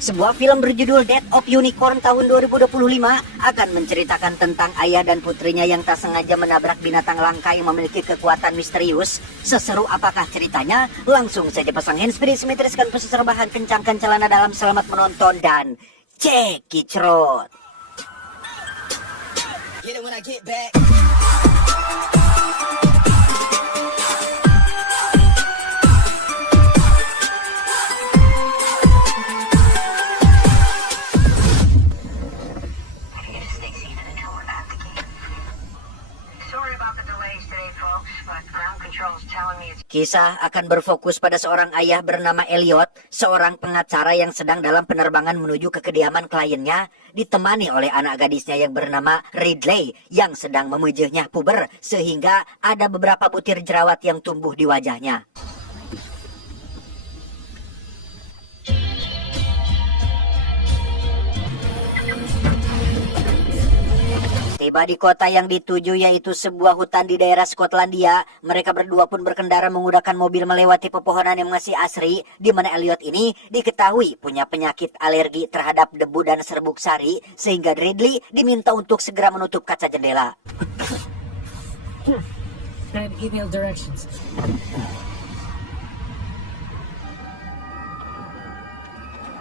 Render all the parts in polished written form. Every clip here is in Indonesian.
Sebuah film berjudul Death of Unicorn tahun 2025 akan menceritakan tentang ayah dan putrinya yang tak sengaja menabrak binatang langka yang memiliki kekuatan misterius. Seseru apakah ceritanya? Langsung saja pasang handsfree, simetriskan posisi rebahan, kencangkan celana dalam, selamat menonton dan cekicrot. Kisah akan berfokus pada seorang ayah bernama Elliot, seorang pengacara yang sedang dalam penerbangan menuju ke kediaman kliennya, ditemani oleh anak gadisnya yang bernama Ridley yang sedang memujihnya puber sehingga ada beberapa butir jerawat yang tumbuh di wajahnya. Tiba di kota yang dituju yaitu sebuah hutan di daerah Skotlandia, mereka berdua pun berkendara menggunakan mobil melewati pepohonan yang masih asri, di mana Elliot ini diketahui punya penyakit alergi terhadap debu dan serbuk sari, sehingga Ridley diminta untuk segera menutup kaca jendela.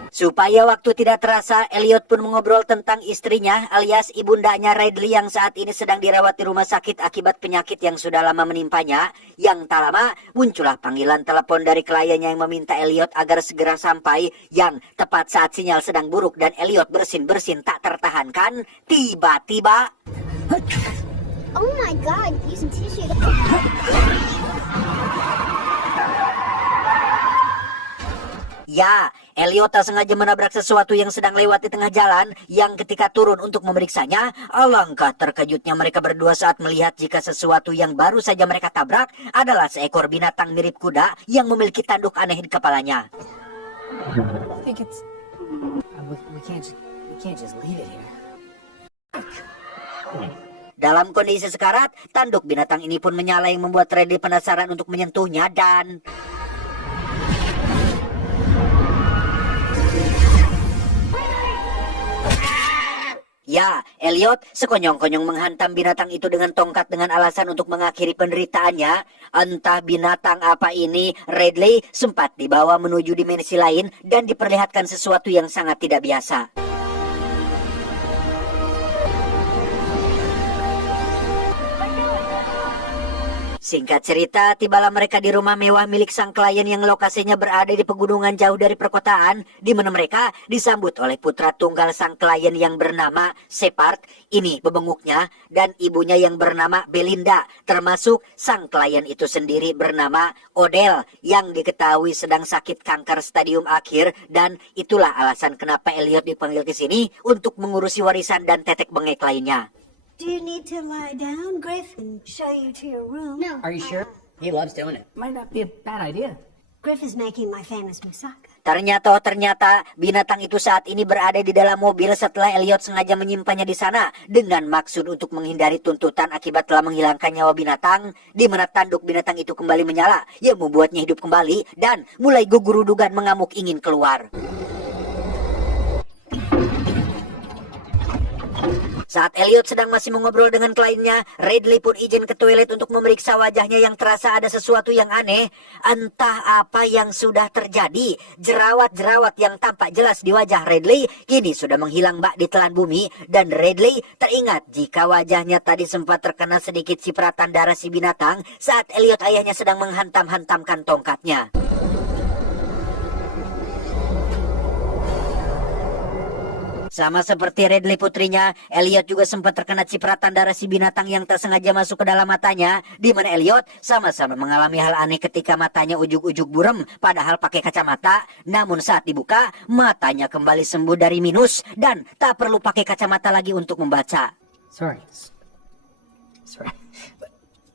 Supaya waktu tidak terasa, Elliot pun mengobrol tentang istrinya alias ibundanya Ridley yang saat ini sedang dirawat di rumah sakit akibat penyakit yang sudah lama menimpanya. Yang tak lama, muncullah panggilan telepon dari kliennya yang meminta Elliot agar segera sampai, yang tepat saat sinyal sedang buruk dan Elliot bersin-bersin tak tertahankan, tiba-tiba... Oh my god, use some tissue. Ya, Elliot tak sengaja menabrak sesuatu yang sedang lewat di tengah jalan, yang ketika turun untuk memeriksanya, alangkah terkejutnya mereka berdua saat melihat jika sesuatu yang baru saja mereka tabrak adalah seekor binatang mirip kuda yang memiliki tanduk aneh di kepalanya. Dalam kondisi sekarat, tanduk binatang ini pun menyala yang membuat Ridley penasaran untuk menyentuhnya dan... Ya, Elliot sekonyong-konyong menghantam binatang itu dengan tongkat dengan alasan untuk mengakhiri penderitaannya. Entah binatang apa ini, Ridley sempat dibawa menuju dimensi lain dan diperlihatkan sesuatu yang sangat tidak biasa. Singkat cerita, tibalah mereka di rumah mewah milik sang klien yang lokasinya berada di pegunungan jauh dari perkotaan, di mana mereka disambut oleh putra tunggal sang klien yang bernama Shepard, ini bebenguknya, dan ibunya yang bernama Belinda, termasuk sang klien itu sendiri bernama Odell, yang diketahui sedang sakit kanker stadium akhir, dan itulah alasan kenapa Elliot dipanggil ke sini untuk mengurusi warisan dan tetek bengek lainnya. Do you need to lie down, Griff, and show you to your room? No. Are you sure? He loves doing it. Might not be a bad idea. Griff is making my famous moussaka. Ternyata binatang itu saat ini berada di dalam mobil setelah Elliot sengaja menyimpannya di sana dengan maksud untuk menghindari tuntutan akibat telah menghilangkan nyawa binatang, di mana tanduk binatang itu kembali menyala yang membuatnya hidup kembali dan mulai gugurudugan mengamuk ingin keluar. Saat Elliot sedang masih mengobrol dengan kliennya, Ridley pun izin ke toilet untuk memeriksa wajahnya yang terasa ada sesuatu yang aneh. Entah apa yang sudah terjadi. Jerawat-jerawat yang tampak jelas di wajah Ridley kini sudah menghilang bak di telan bumi. Dan Ridley teringat jika wajahnya tadi sempat terkena sedikit cipratan darah si binatang saat Elliot ayahnya sedang menghantam-hantamkan tongkatnya. Sama seperti Ridley putrinya, Elliot juga sempat terkena cipratan darah si binatang yang tak sengaja masuk ke dalam matanya, di mana Elliot sama-sama mengalami hal aneh ketika matanya ujuk-ujuk burem padahal pakai kacamata, namun saat dibuka, matanya kembali sembuh dari minus dan tak perlu pakai kacamata lagi untuk membaca. Sorry.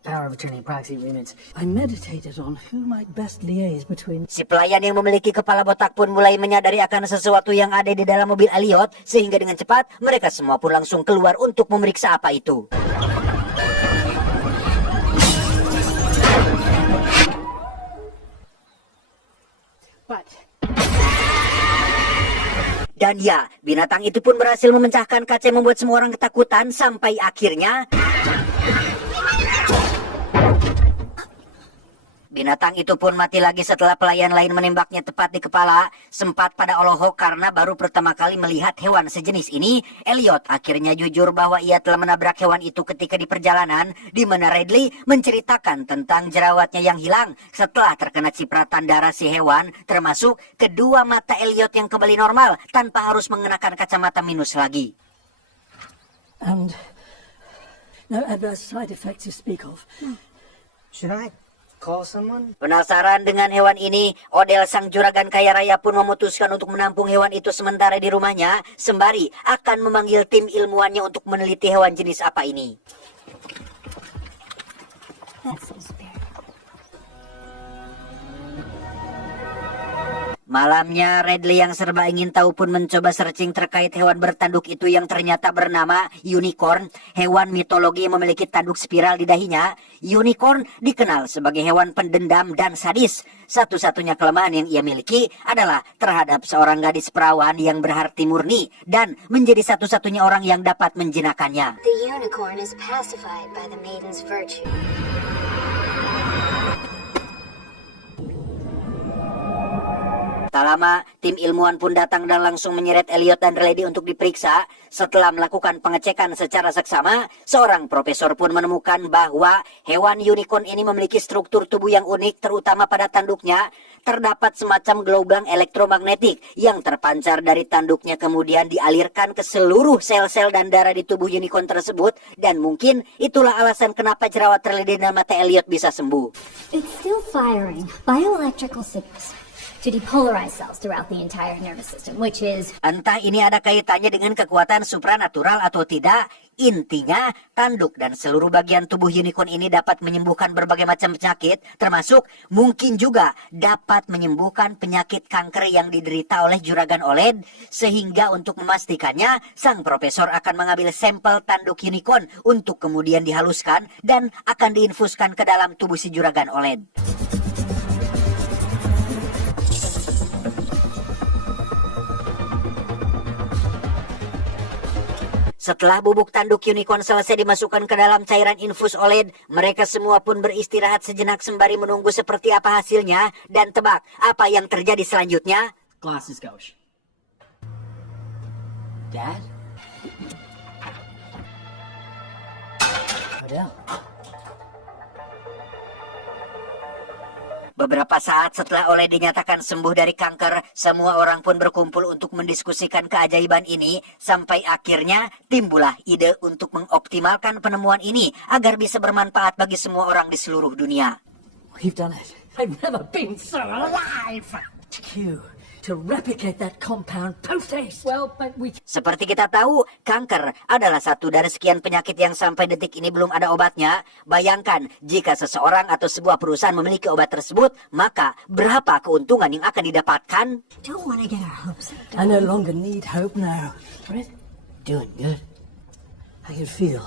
Power of attorney proxy agreements. I meditated on who might best liaise between... Si pelayan yang memiliki kepala botak pun mulai menyadari akan sesuatu yang ada di dalam mobil Elliot, sehingga dengan cepat mereka semua pun langsung keluar untuk memeriksa apa itu. But Dan ya, binatang itu pun berhasil memecahkan kaca yang membuat semua orang ketakutan sampai akhirnya binatang itu pun mati lagi setelah pelayan lain menembaknya tepat di kepala. Sempat pada Olohok karena baru pertama kali melihat hewan sejenis ini, Elliot akhirnya jujur bahwa ia telah menabrak hewan itu ketika di perjalanan, di mana Radley menceritakan tentang jerawatnya yang hilang setelah terkena cipratan darah si hewan, termasuk kedua mata Elliot yang kembali normal tanpa harus mengenakan kacamata minus lagi. And no adverse side effects to speak of. Should I call someone? Penasaran dengan hewan ini, Odell sang juragan kaya raya pun memutuskan untuk menampung hewan itu sementara di rumahnya, sembari akan memanggil tim ilmuwannya untuk meneliti hewan jenis apa ini. That's so spare. Malamnya, Radley yang serba ingin tahu pun mencoba searching terkait hewan bertanduk itu yang ternyata bernama unicorn, hewan mitologi yang memiliki tanduk spiral di dahinya. Unicorn dikenal sebagai hewan pendendam dan sadis. Satu-satunya kelemahan yang ia miliki adalah terhadap seorang gadis perawan yang berhati murni dan menjadi satu-satunya orang yang dapat menjinakannya. The unicorn is pacified by the maiden's virtue. Tak lama, tim ilmuwan pun datang dan langsung menyeret Elliot dan Radley untuk diperiksa. Setelah melakukan pengecekan secara seksama, seorang profesor pun menemukan bahwa hewan unicorn ini memiliki struktur tubuh yang unik, terutama pada tanduknya. Terdapat semacam gelombang elektromagnetik yang terpancar dari tanduknya kemudian dialirkan ke seluruh sel-sel dan darah di tubuh unicorn tersebut. Dan mungkin itulah alasan kenapa jerawat Radley dan mata Elliot bisa sembuh. It's still firing bioelectrical signals to depolarize cells throughout the entire nervous system, which is... Entah ini ada kaitannya dengan kekuatan supranatural atau tidak, intinya tanduk dan seluruh bagian tubuh unicorn ini dapat menyembuhkan berbagai macam penyakit, termasuk mungkin juga dapat menyembuhkan penyakit kanker yang diderita oleh juragan OLED, sehingga untuk memastikannya, sang profesor akan mengambil sampel tanduk unicorn untuk kemudian dihaluskan dan akan diinfuskan ke dalam tubuh si juragan OLED. Setelah bubuk tanduk unicorn selesai dimasukkan ke dalam cairan infus OLED, mereka semua pun beristirahat sejenak sembari menunggu seperti apa hasilnya. Dan tebak, apa yang terjadi selanjutnya? Glasses gauche. Dad? Odell. Beberapa saat setelah OLED dinyatakan sembuh dari kanker, semua orang pun berkumpul untuk mendiskusikan keajaiban ini, sampai akhirnya timbullah ide untuk mengoptimalkan penemuan ini agar bisa bermanfaat bagi semua orang di seluruh dunia. We've done it. I've never been so alive. Q, to replicate that compound post-haste. Well, but we... Seperti kita tahu, kanker adalah satu dari sekian penyakit yang sampai detik ini belum ada obatnya. Bayangkan, jika seseorang atau sebuah perusahaan memiliki obat tersebut, maka berapa keuntungan yang akan didapatkan? Don't want to get our hopes up. I no longer need hope now. What? Doing good. I can feel...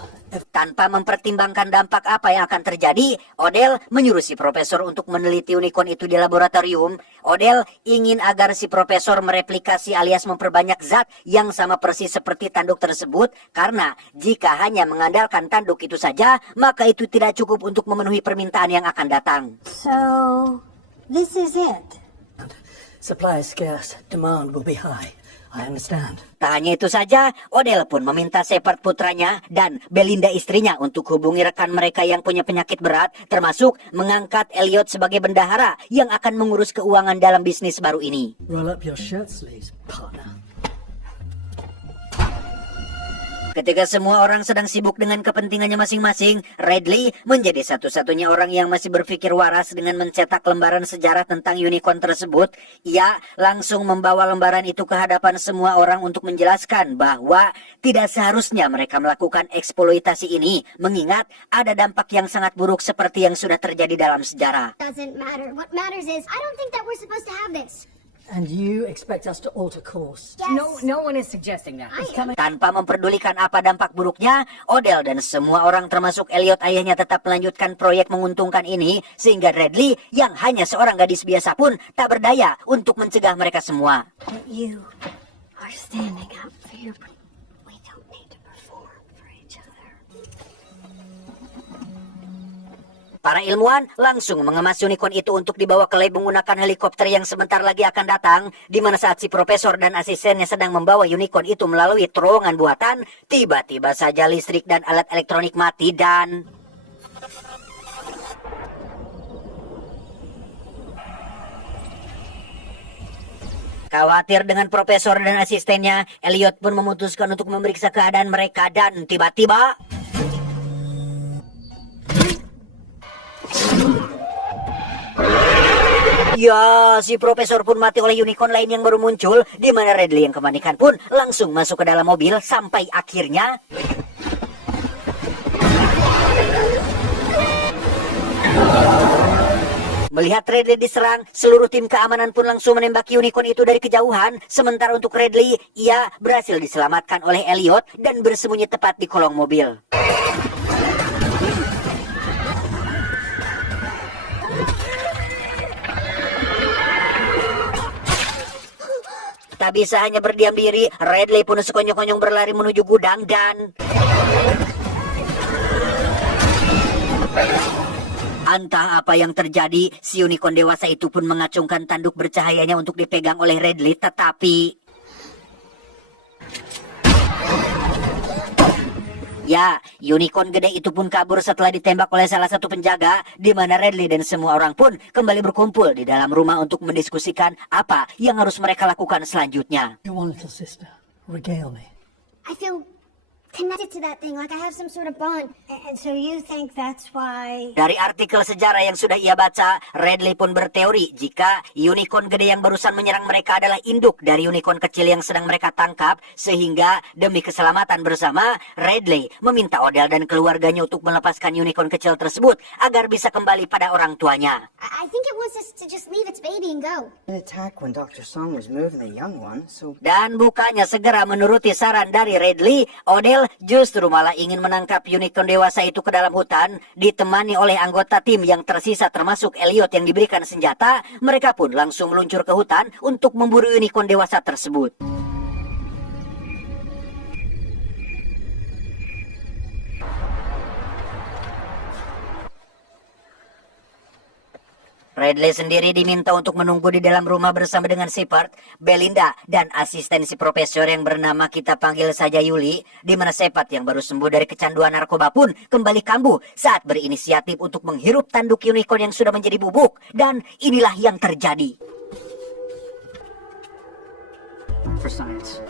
Tanpa mempertimbangkan dampak apa yang akan terjadi, Odell menyuruh si profesor untuk meneliti unicorn itu di laboratorium. Odell ingin agar si profesor mereplikasi alias memperbanyak zat yang sama persis seperti tanduk tersebut, karena jika hanya mengandalkan tanduk itu saja, maka itu tidak cukup untuk memenuhi permintaan yang akan datang. So, this is it. Supply is scarce, demand will be high. I understand. Tak hanya itu saja, Odell pun meminta Shepard putranya dan Belinda istrinya untuk hubungi rekan mereka yang punya penyakit berat, termasuk mengangkat Elliot sebagai bendahara yang akan mengurus keuangan dalam bisnis baru ini. Roll up your shirt sleeves, partner. Ketika semua orang sedang sibuk dengan kepentingannya masing-masing, Radley menjadi satu-satunya orang yang masih berpikir waras dengan mencetak lembaran sejarah tentang unicorn tersebut. Ia langsung membawa lembaran itu ke hadapan semua orang untuk menjelaskan bahwa tidak seharusnya mereka melakukan eksploitasi ini, mengingat ada dampak yang sangat buruk seperti yang sudah terjadi dalam sejarah. Doesn't matter. What matters is, I don't think that we're supposed to have this. And you expect us to alter course? Yes. No one is suggesting that. Tanpa memperdulikan apa dampak buruknya, Odell dan semua orang termasuk Elliot ayahnya tetap melanjutkan proyek menguntungkan ini, sehingga Radley yang hanya seorang gadis biasa pun tak berdaya untuk mencegah mereka semua. But you We're standing up for your... We don't need to perform for each other. Para ilmuwan langsung mengemas unicorn itu untuk dibawa ke lab menggunakan helikopter yang sebentar lagi akan datang, di mana saat si profesor dan asistennya sedang membawa unicorn itu melalui terowongan buatan, tiba-tiba saja listrik dan alat elektronik mati dan... Khawatir dengan profesor dan asistennya, Elliot pun memutuskan untuk memeriksa keadaan mereka dan tiba-tiba... Ya, si profesor pun mati oleh unicorn lain yang baru muncul, di mana Radley yang kepanikan pun langsung masuk ke dalam mobil sampai akhirnya... Melihat Radley diserang, seluruh tim keamanan pun langsung menembaki unicorn itu dari kejauhan. Sementara untuk Radley, ia berhasil diselamatkan oleh Elliot dan bersembunyi tepat di kolong mobil. Tak bisa hanya berdiam diri, Radley pun sekonyong-konyong berlari menuju gudang dan... Entah apa yang terjadi, si unicorn dewasa itu pun mengacungkan tanduk bercahayanya untuk dipegang oleh Radley, tetapi... Ya, unicorn gede itu pun kabur setelah ditembak oleh salah satu penjaga, di mana Radley dan semua orang pun kembali berkumpul di dalam rumah untuk mendiskusikan apa yang harus mereka lakukan selanjutnya. Go on, little sister. Regale me. I feel connected to that thing, like I have some sort of bond. And so you think that's why... Dari artikel sejarah yang sudah ia baca, Radley pun berteori jika unicorn gede yang barusan menyerang mereka adalah induk dari unicorn kecil yang sedang mereka tangkap, sehingga demi keselamatan bersama, Radley meminta Odell dan keluarganya untuk melepaskan unicorn kecil tersebut agar bisa kembali pada orang tuanya. I think it wants us to just leave its baby and go. An attack when Dr. Song was moving the young one, so... Dan bukannya segera menuruti saran dari Radley, Odell justru malah ingin menangkap unicorn dewasa itu ke dalam hutan, ditemani oleh anggota tim yang tersisa termasuk Elliot yang diberikan senjata. Mereka pun langsung meluncur ke hutan untuk memburu unicorn dewasa tersebut. Radley sendiri diminta untuk menunggu di dalam rumah bersama dengan Shepard, Belinda, dan asisten si profesor yang bernama kita panggil saja Yuli, di mana Shepard yang baru sembuh dari kecanduan narkoba pun kembali kambuh saat berinisiatif untuk menghirup tanduk unicorn yang sudah menjadi bubuk, dan inilah yang terjadi. For science.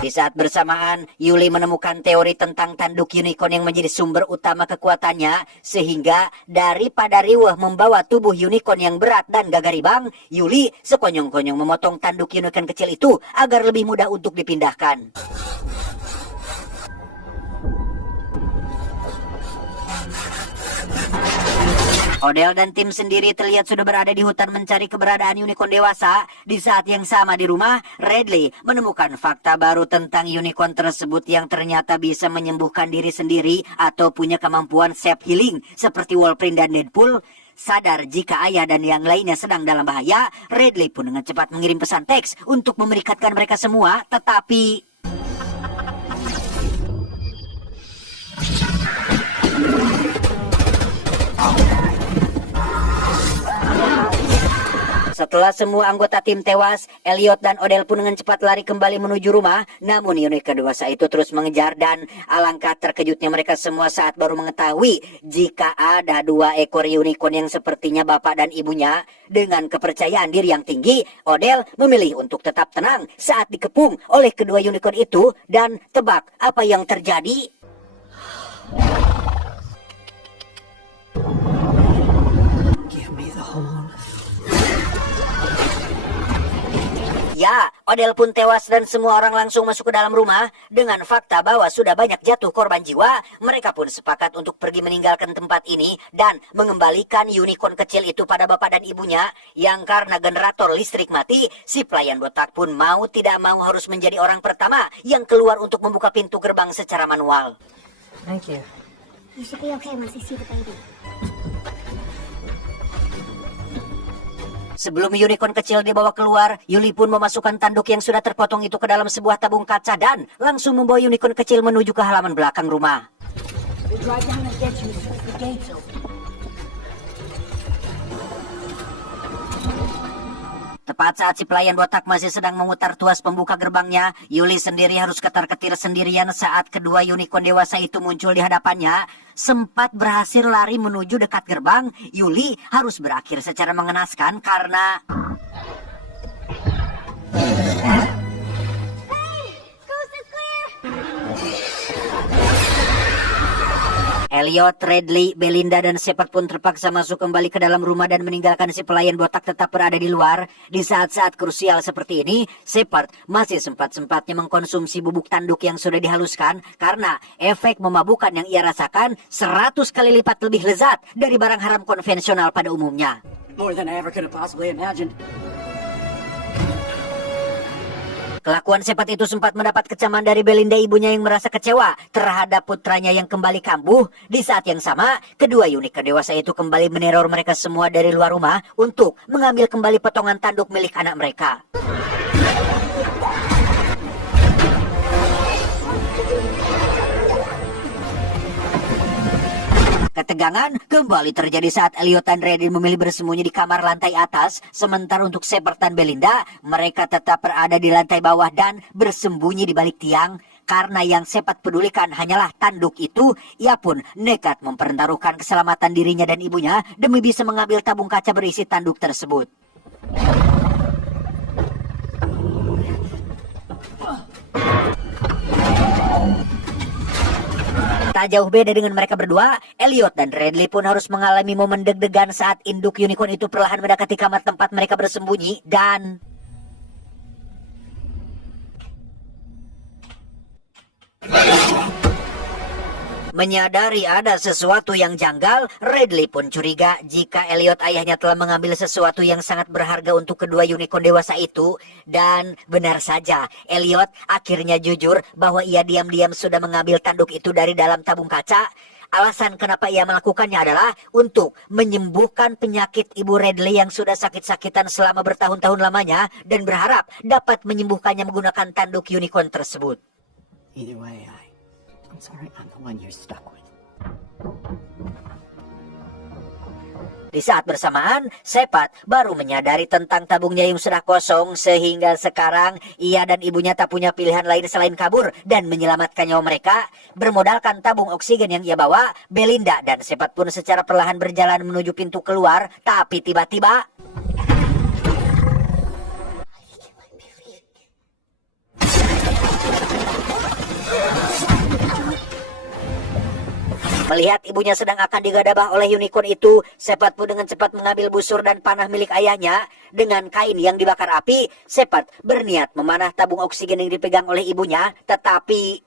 Di saat bersamaan, Yuli menemukan teori tentang tanduk unicorn yang menjadi sumber utama kekuatannya, sehingga daripada riweh membawa tubuh unicorn yang berat dan gagaribang, Yuli sekonyong-konyong memotong tanduk unicorn kecil itu agar lebih mudah untuk dipindahkan. Odell dan tim sendiri terlihat sudah berada di hutan mencari keberadaan unicorn dewasa. Di saat yang sama di rumah, Radley menemukan fakta baru tentang unicorn tersebut yang ternyata bisa menyembuhkan diri sendiri atau punya kemampuan self-healing seperti Wolverine dan Deadpool. Sadar jika ayah dan yang lainnya sedang dalam bahaya, Radley pun dengan cepat mengirim pesan teks untuk memerikatkan mereka semua, tetapi... Setelah semua anggota tim tewas, Elliot dan Odell pun dengan cepat lari kembali menuju rumah. Namun unicorn dewasa itu terus mengejar dan alangkah terkejutnya mereka semua saat baru mengetahui jika ada 2 ekor unicorn yang sepertinya bapak dan ibunya. Dengan kepercayaan diri yang tinggi, Odell memilih untuk tetap tenang saat dikepung oleh kedua unicorn itu. Dan tebak apa yang terjadi? Give me the whole... Ya, Odell pun tewas dan semua orang langsung masuk ke dalam rumah. Dengan fakta bahwa sudah banyak jatuh korban jiwa, mereka pun sepakat untuk pergi meninggalkan tempat ini dan mengembalikan unicorn kecil itu pada bapak dan ibunya, yang karena generator listrik mati, si pelayan botak pun mau tidak mau harus menjadi orang pertama yang keluar untuk membuka pintu gerbang secara manual. Thank you. You should be okay once you see the baby. Sebelum unicorn kecil dibawa keluar, Yuli pun memasukkan tanduk yang sudah terpotong itu ke dalam sebuah tabung kaca dan langsung membawa unicorn kecil menuju ke halaman belakang rumah. We'll drive down and get you as soon as the gate's open. Tepat saat si pelayan botak masih sedang memutar tuas pembuka gerbangnya, Yuli sendiri harus ketar-ketir sendirian saat kedua unicorn dewasa itu muncul di hadapannya. Sempat berhasil lari menuju dekat gerbang, Yuli harus berakhir secara mengenaskan karena... Coast is clear! Elliot, Radley, Belinda, dan Shepard pun terpaksa masuk kembali ke dalam rumah dan meninggalkan si pelayan botak tetap berada di luar. Di saat-saat krusial seperti ini, Shepard masih sempat-sempatnya mengkonsumsi bubuk tanduk yang sudah dihaluskan karena efek memabukkan yang ia rasakan 100 kali lipat lebih lezat dari barang haram konvensional pada umumnya. More than I ever could have possibly imagined. Kelakuan Shepard itu sempat mendapat kecaman dari Belinda, ibunya yang merasa kecewa terhadap putranya yang kembali kambuh. Di saat yang sama, kedua unicorn dewasa itu kembali meneror mereka semua dari luar rumah untuk mengambil kembali potongan tanduk milik anak mereka. Ketegangan kembali terjadi saat Elliot dan Radley memilih bersembunyi di kamar lantai atas, sementara untuk Shepard dan Belinda, mereka tetap berada di lantai bawah dan bersembunyi di balik tiang. Karena yang Shepard pedulikan hanyalah tanduk itu, ia pun nekat mempertaruhkan keselamatan dirinya dan ibunya demi bisa mengambil tabung kaca berisi tanduk tersebut. Tak jauh beda dengan mereka berdua, Elliot dan Radley pun harus mengalami momen deg-degan saat induk unicorn itu perlahan mendekati kamar tempat mereka bersembunyi dan... Menyadari ada sesuatu yang janggal, Radley pun curiga jika Elliot ayahnya telah mengambil sesuatu yang sangat berharga untuk kedua unicorn dewasa itu. Dan benar saja, Elliot akhirnya jujur bahwa ia diam-diam sudah mengambil tanduk itu dari dalam tabung kaca. Alasan kenapa ia melakukannya adalah untuk menyembuhkan penyakit ibu Radley yang sudah sakit-sakitan selama bertahun-tahun lamanya dan berharap dapat menyembuhkannya menggunakan tanduk unicorn tersebut. Either way, I'm sorry I'm the one you're stuck with. Di saat bersamaan, Shepard baru menyadari tentang tabungnya yang sudah kosong sehingga sekarang ia dan ibunya tak punya pilihan lain selain kabur dan menyelamatkan nyawa mereka. Bermodalkan tabung oksigen yang ia bawa, Belinda dan Shepard pun secara perlahan berjalan menuju pintu keluar, tapi tiba-tiba... Melihat ibunya sedang akan digadabah oleh unicorn itu, Shepard pun dengan cepat mengambil busur dan panah milik ayahnya. Dengan kain yang dibakar api, Shepard berniat memanah tabung oksigen yang dipegang oleh ibunya, tetapi...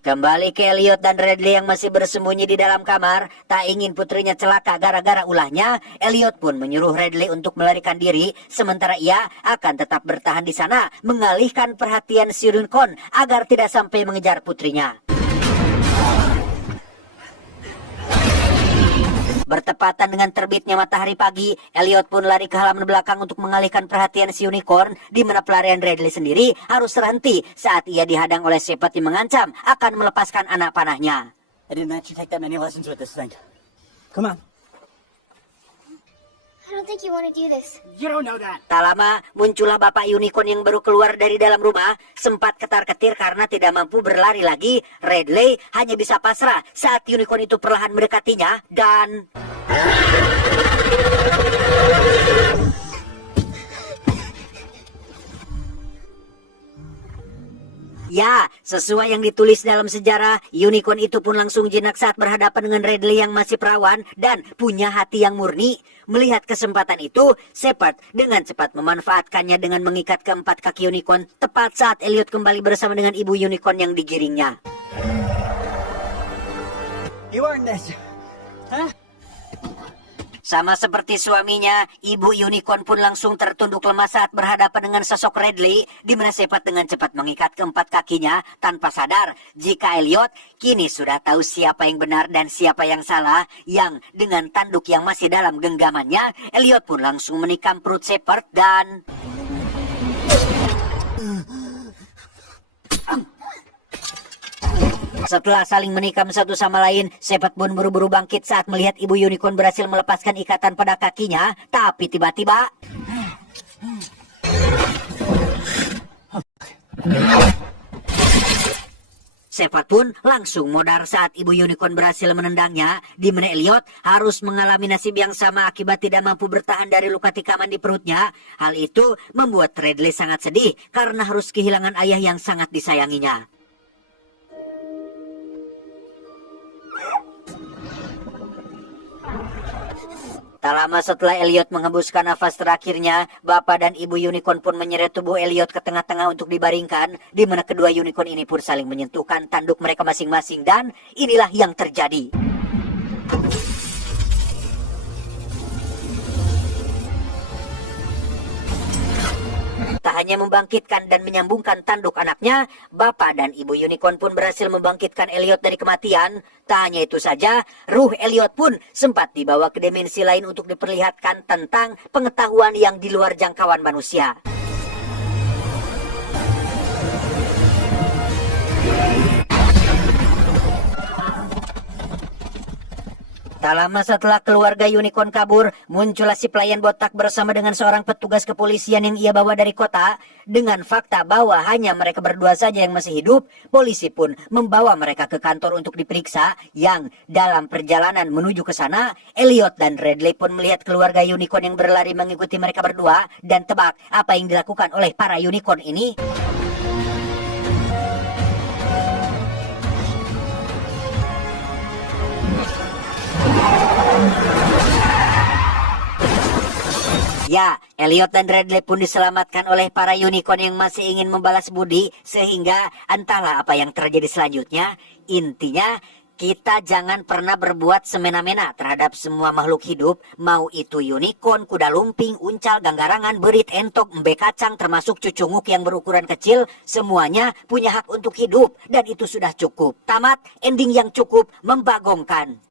Kembali ke Elliot dan Radley yang masih bersembunyi di dalam kamar. Tak ingin putrinya celaka gara-gara ulahnya, Elliot pun menyuruh Radley untuk melarikan diri, sementara ia akan tetap bertahan di sana, mengalihkan perhatian si unicorn agar tidak sampai mengejar putrinya. Bertepatan dengan terbitnya matahari pagi, Elliot pun lari ke halaman belakang untuk mengalihkan perhatian si unicorn, di mana pelarian Radley sendiri harus terhenti saat ia dihadang oleh Shepard yang mengancam akan melepaskan anak panahnya. I didn't let you take that many lessons with this thing. Come on. I don't think you want to do this. You don't know that. Tak lama, muncullah bapak unicorn yang baru keluar dari dalam rumah. Sempat ketar-ketir karena tidak mampu berlari lagi. Radley hanya bisa pasrah saat unicorn itu perlahan mendekatinya dan... Ya, sesuai yang ditulis dalam sejarah, unicorn itu pun langsung jinak saat berhadapan dengan Radley yang masih perawan dan punya hati yang murni. Melihat kesempatan itu, Shepard dengan cepat memanfaatkannya dengan mengikat keempat kaki unicorn tepat saat Elliot kembali bersama dengan ibu unicorn yang digiringnya. You earned this. Huh? Sama seperti suaminya, ibu unicorn pun langsung tertunduk lemah saat berhadapan dengan sosok Radley, di mana Shepard dengan cepat mengikat keempat kakinya tanpa sadar jika Elliot kini sudah tahu siapa yang benar dan siapa yang salah. Yang dengan tanduk yang masih dalam genggamannya, Elliot pun langsung menikam perut Shepard dan... Setelah saling menikam satu sama lain, Shepard pun buru-buru bangkit saat melihat ibu unicorn berhasil melepaskan ikatan pada kakinya. Tapi tiba-tiba... Shepard pun langsung modar saat ibu unicorn berhasil menendangnya, di mana Elliot harus mengalami nasib yang sama akibat tidak mampu bertahan dari luka tikaman di perutnya. Hal itu membuat Radley sangat sedih karena harus kehilangan ayah yang sangat disayanginya. Tak lama setelah Elliot menghembuskan nafas terakhirnya, bapak dan ibu unicorn pun menyeret tubuh Elliot ke tengah-tengah untuk dibaringkan, di mana kedua unicorn ini pun saling menyentuhkan tanduk mereka masing-masing, dan inilah yang terjadi. Tak hanya membangkitkan dan menyambungkan tanduk anaknya, bapak dan ibu unicorn pun berhasil membangkitkan Elliot dari kematian. Tak hanya itu saja, ruh Elliot pun sempat dibawa ke dimensi lain untuk diperlihatkan tentang pengetahuan yang di luar jangkauan manusia. Tak lama setelah keluarga unicorn kabur, muncullah si pelayan botak bersama dengan seorang petugas kepolisian yang ia bawa dari kota. Dengan fakta bahwa hanya mereka berdua saja yang masih hidup, polisi pun membawa mereka ke kantor untuk diperiksa. Yang dalam perjalanan menuju ke sana, Elliot dan Radley pun melihat keluarga unicorn yang berlari mengikuti mereka berdua. Dan tebak apa yang dilakukan oleh para unicorn ini? Ya, Elliot dan Radley pun diselamatkan oleh para unicorn yang masih ingin membalas budi, sehingga entahlah apa yang terjadi selanjutnya. Intinya, kita jangan pernah berbuat semena-mena terhadap semua makhluk hidup, mau itu unicorn, kuda lumping, uncal, ganggarangan, berit, entok, embe kacang, termasuk cucunguk yang berukuran kecil, semuanya punya hak untuk hidup, dan itu sudah cukup. Tamat, ending yang cukup membagongkan.